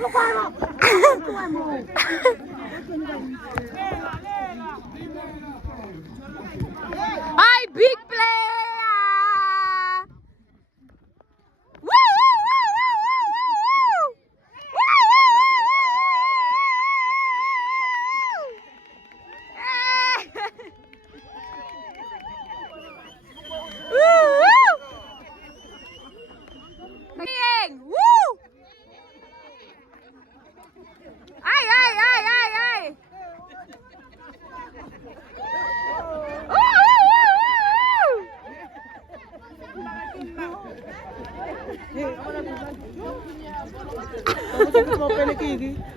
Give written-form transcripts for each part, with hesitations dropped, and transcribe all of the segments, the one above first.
Hi, big player! Woo, woo, woo, woo, woo, woo! Woo! Woo! Ay, ay, ay, ay, ay!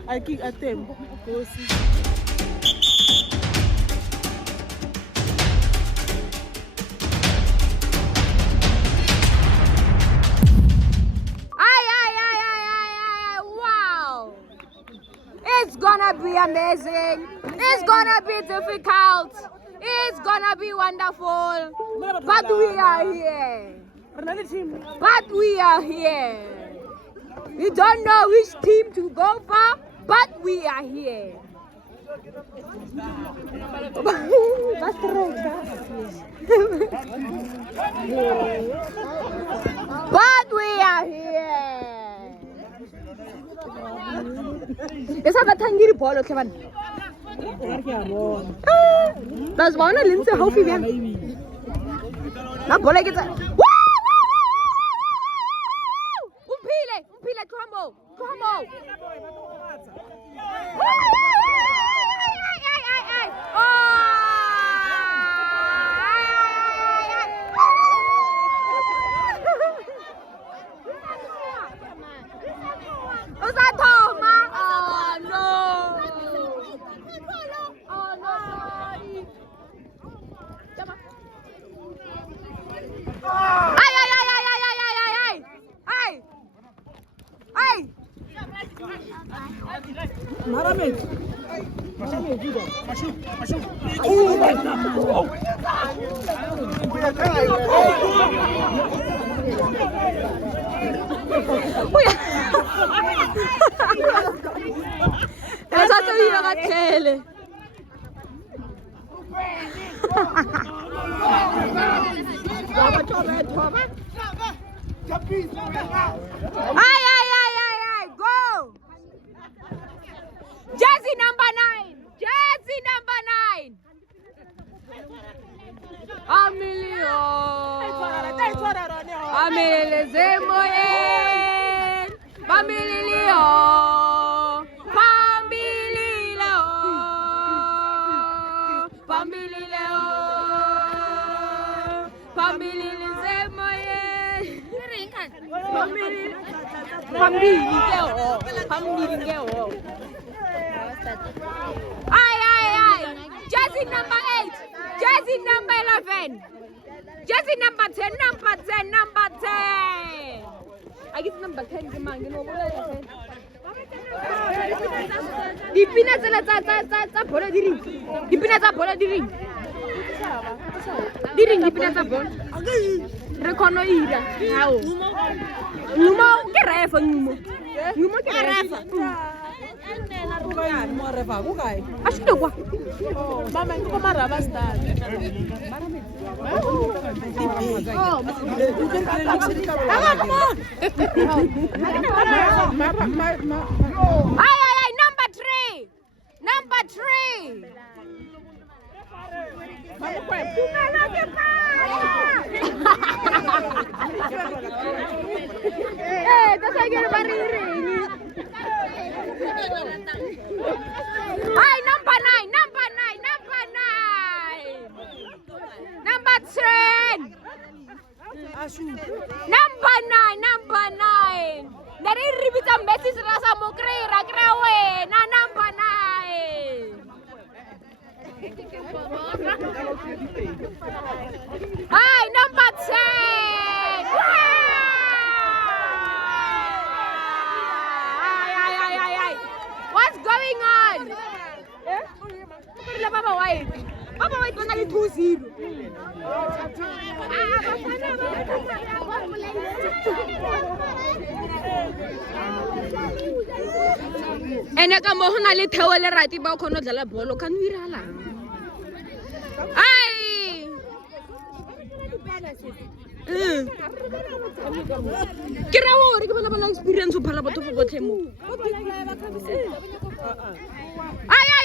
I kick at them. Wow! It's gonna be amazing. It's gonna be difficult. It's gonna be wonderful. But we are here. But we are here. We don't know which team to go for, but we are here. But we are here. Esa bathangiri bolo ke bana. That's one of Lindsay haufi bjang. Na bolo ke tsa. Uphile tloha moo. Usathoma. Oh no. Oh no. Ay. Maramet. Esatto io la tele. Ay, go! Jersey number 9. Jersey number 9. Ameleze moyen. Familio. Ay. Jersey number 8. Jersey number 11. Jersey number 10. Number 10. I guess number 10 ke mang, no bolela 10. Dipina tsa bolo di ring. Dipina tsa bolo di ring. Di ring dipina tsa bolo. Re kono ira. Hao. Ngumo ke refa ngumo. Ngumo ke refa. Ashuto kwa. Mama ngiko maraba star. Ay, number 3. Number 3. That's like you're very. Hi, number 9. Number 10. Number 9. Dari ribita Messi rasa mo krea na number 9. Hi, number 10. Ay. What's going on? Papa White was only 2-0. ene ka mo hona le Theo le Rati ba khona o dlala bolo ka nwirala ai ke ra hore ke bana experience o phala batho go botlhe mo ai number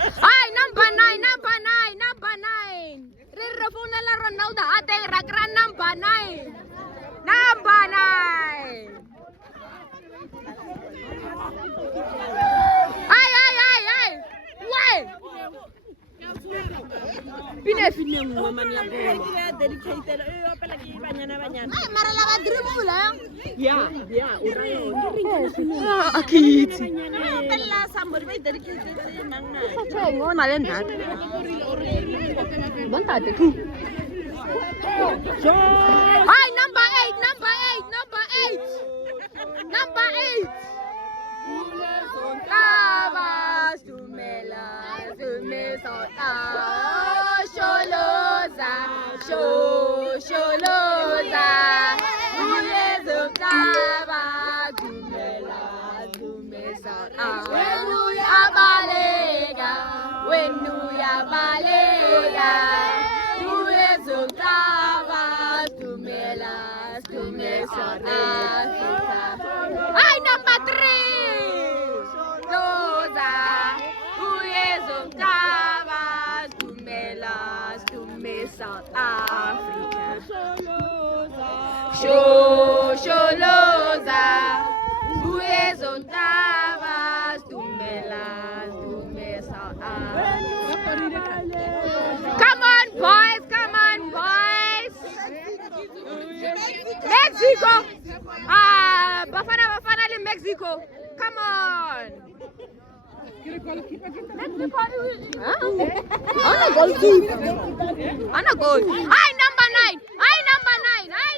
11 ai Ay, number 9. Re phone la Ronaldo ate ra kra number 9. Number 9. Ay. Wait. Fine mama ni ya bolo. Dedicated e opela ke banyana. Ay, mara la ba dribble. Yeah, ora yo. Akitsi. Opela somebody be dedicated mangna. Chengo na le ndata. Bontate tu. Ay, number 8. Number 8. Tabas tumela, tumesota. Sholoza. Uyezotaba tumela, tumesota. When you yabalega. Ay, number 3. Loza, Uyezotavas, Tumelas, Tume South Africa. Sholoza, Uyezotavas, Tumelas, Tume South Africa. Come on, boys. Mexico. Bafana le Mexico. Come on. Mexico. Ana goal. Ay, number 9. Number 8. Ay,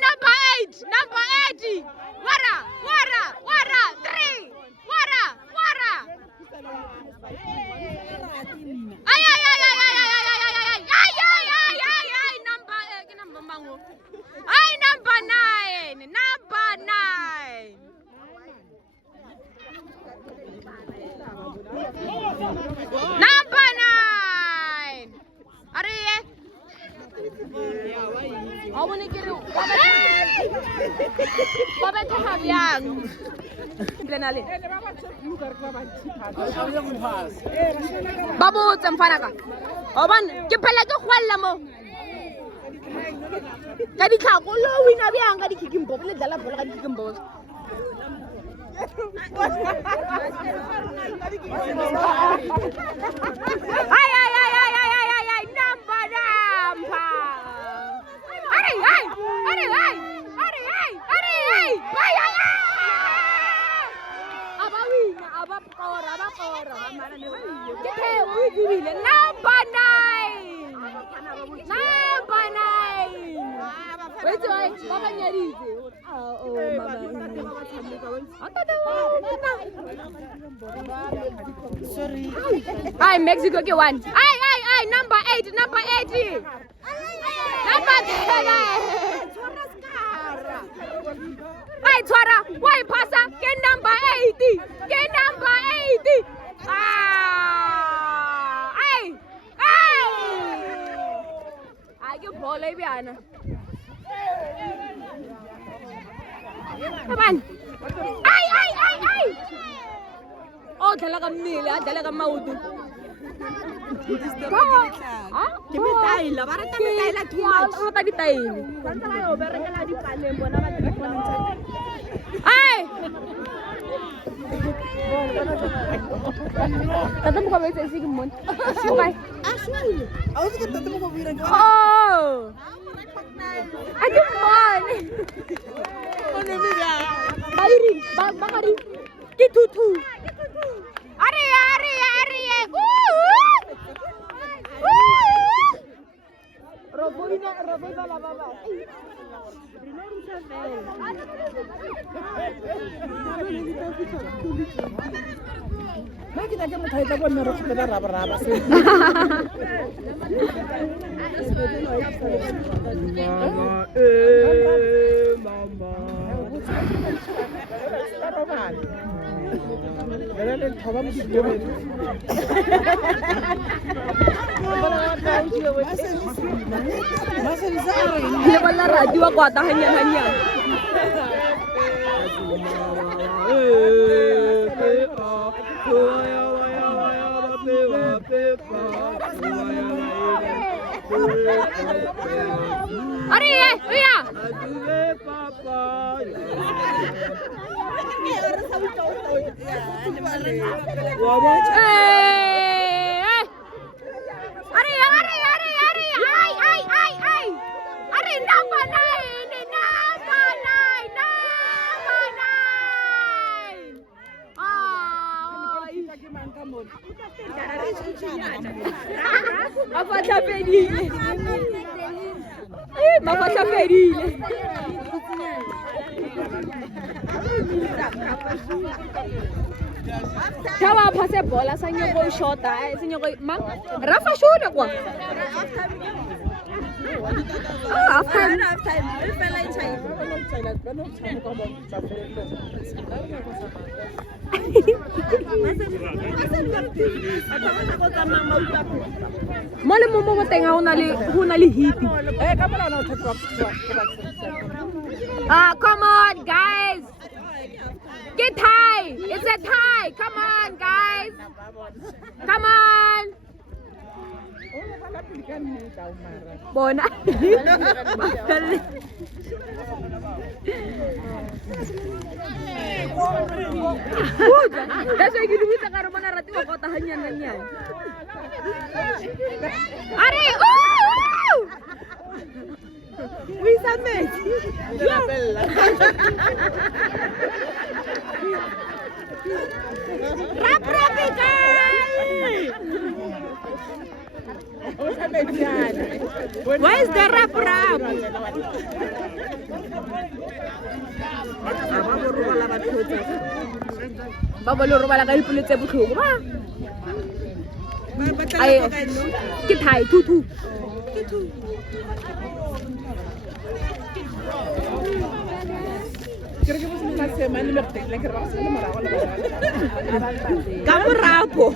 number 8. Wara. 3. Wara. Ay. Number mango. Ay, number 9. Number 9. Ariye. I want to get it. Baba Tahabian. Plenale. Babu tsamfanaka. Oban ke phela ke khwalla mo. Ka di tlhako lo wina byang ka di kicking ball le dlala bola ka di kicking ball. Ay, number nampa. Ari. Abapora. Ke uibile number 9. Wait, Baba nyarize. Sorry. Hi, Mexico ke 1. Ay, number 8. Number 10. Ay, Twara, why pasa? Ke number 8. Ay, ke bolo ibiana. Kapan? Ay! Oh, dala ka mila, dala ka mauto. Ke metaila, ba rata metaila too much. Ano tadi tayo? Kanta kayo, bereng ka na di panem, bona ba di panem. Ay! Tata mo ka ba sa sige mo? Okay. Oh! Ano man? Bayri, bakari. Kitutu. Ari. Roboi la baba. Kita aja mau tanya buat naruh kita raba-raba sih. Mama. Jangan thawam video ini. Masa bisa ini. Dia malah radio aku hanya. Ari, iya. Ari. Ai. Ari, napa nai. Mafata fedile. Mafata fedile. Tawa phase bola sa nyo ko shota sa nyo ko mang Rafa shota kwa. Half time. Fela inside. Mole mo tenga hunali hiti. Come on guys. Get high. It's a tie. Come on guys. Come on. Bona. That's why gini kita karo mana rati wa kota hanya nanya. Ari, bisa match. Rap Where is the rap? Baba lo robala ka ipuletse botlhoko ba? Ay, ke thai tutu. Kamu rapo.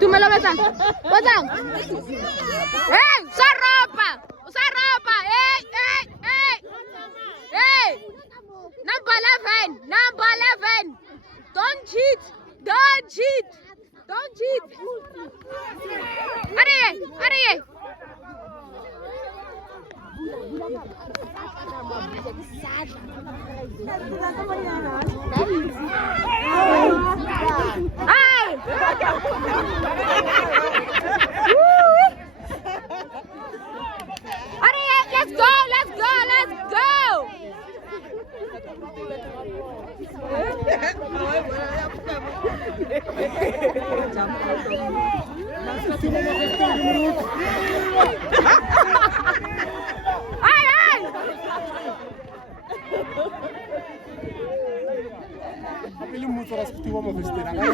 Tu me lo besan. Pasang. Usar ropa. Number 11. Don't cheat. Are. Let's go. Ele muito ras que vamos vestir agora.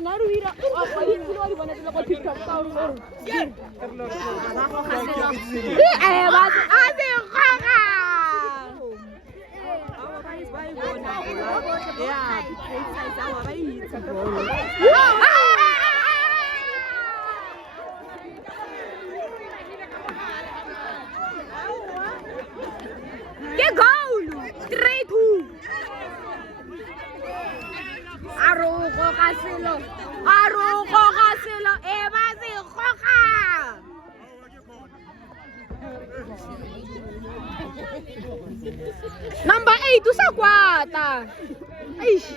Naruira. TikTok. Get goal! 3-2. Aruko Casilo. Eva si Coca. Number 8 sa kwata. Aish.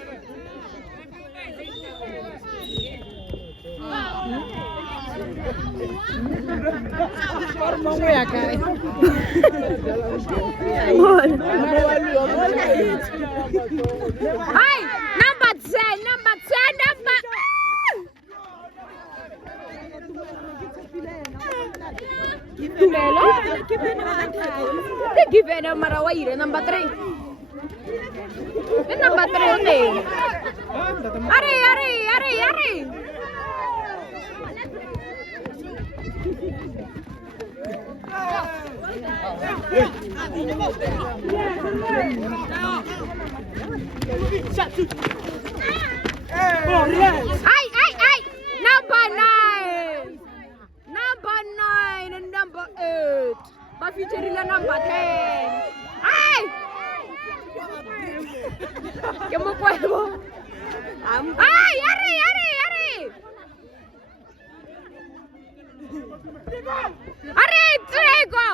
Hey, number 10. Tumelo? Give it a Marawaire, number 3. Number 3 okay. Are. Ay! Number 9 and number 8. But featuring number 10. Ay! Kamu kuevo. Ay, are. Are, Trigo.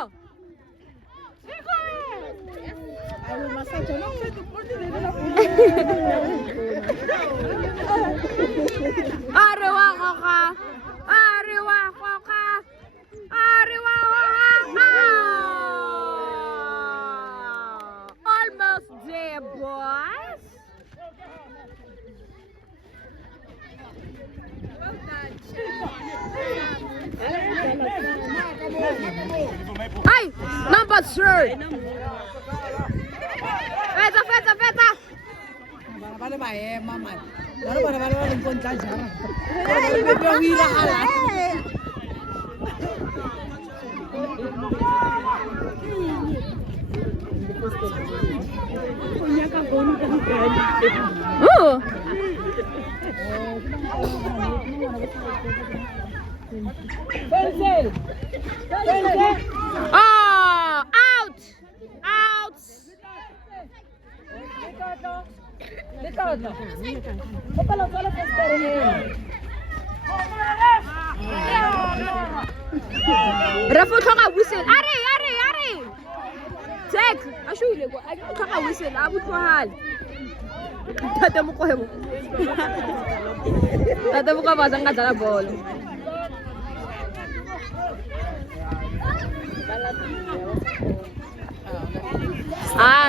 Almost there, boys. Hey, number 3. Feta. Oh. Oh, out. Rafu thoka whistle. Are. Take. Ashule go. I thoka whistle. Abuthwahal. Tata mo kwebo. Tata mo ka bazang ka dala bolo.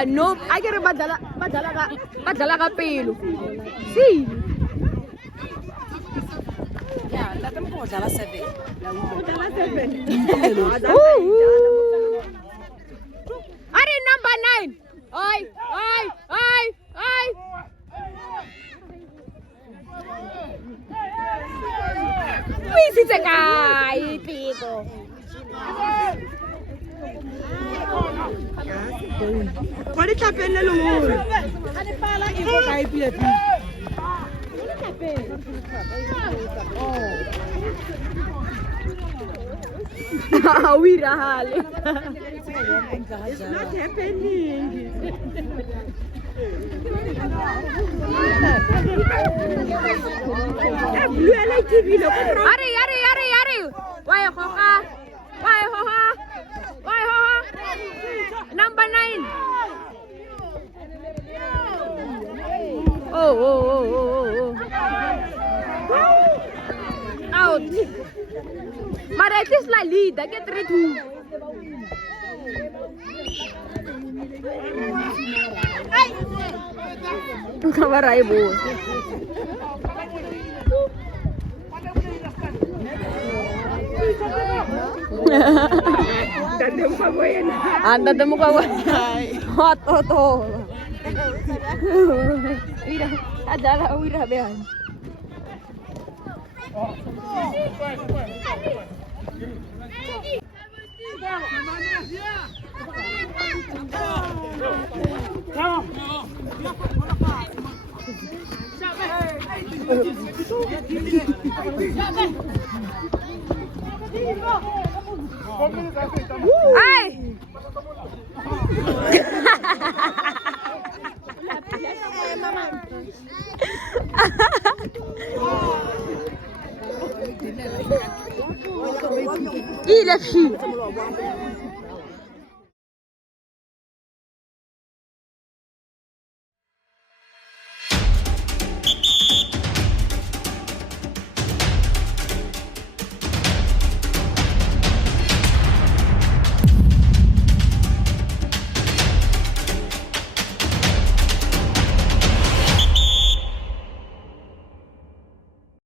No, I get a badala ka pelo. See? Yeah, let them go. Dala 7. Are number 9. Oi. Visite kai, pico. Pode taper no olho. Cadê fala e vou cair pipi. Wira hali. It's not happening. Blue like TV lo. Are. Why ho. Number 9. Oh. Out. But it is like lead. I get 3-2. Kamaray bo. Anda mo ka ba? Hot to. Wira, adala wira behan. Ay! Il est fou.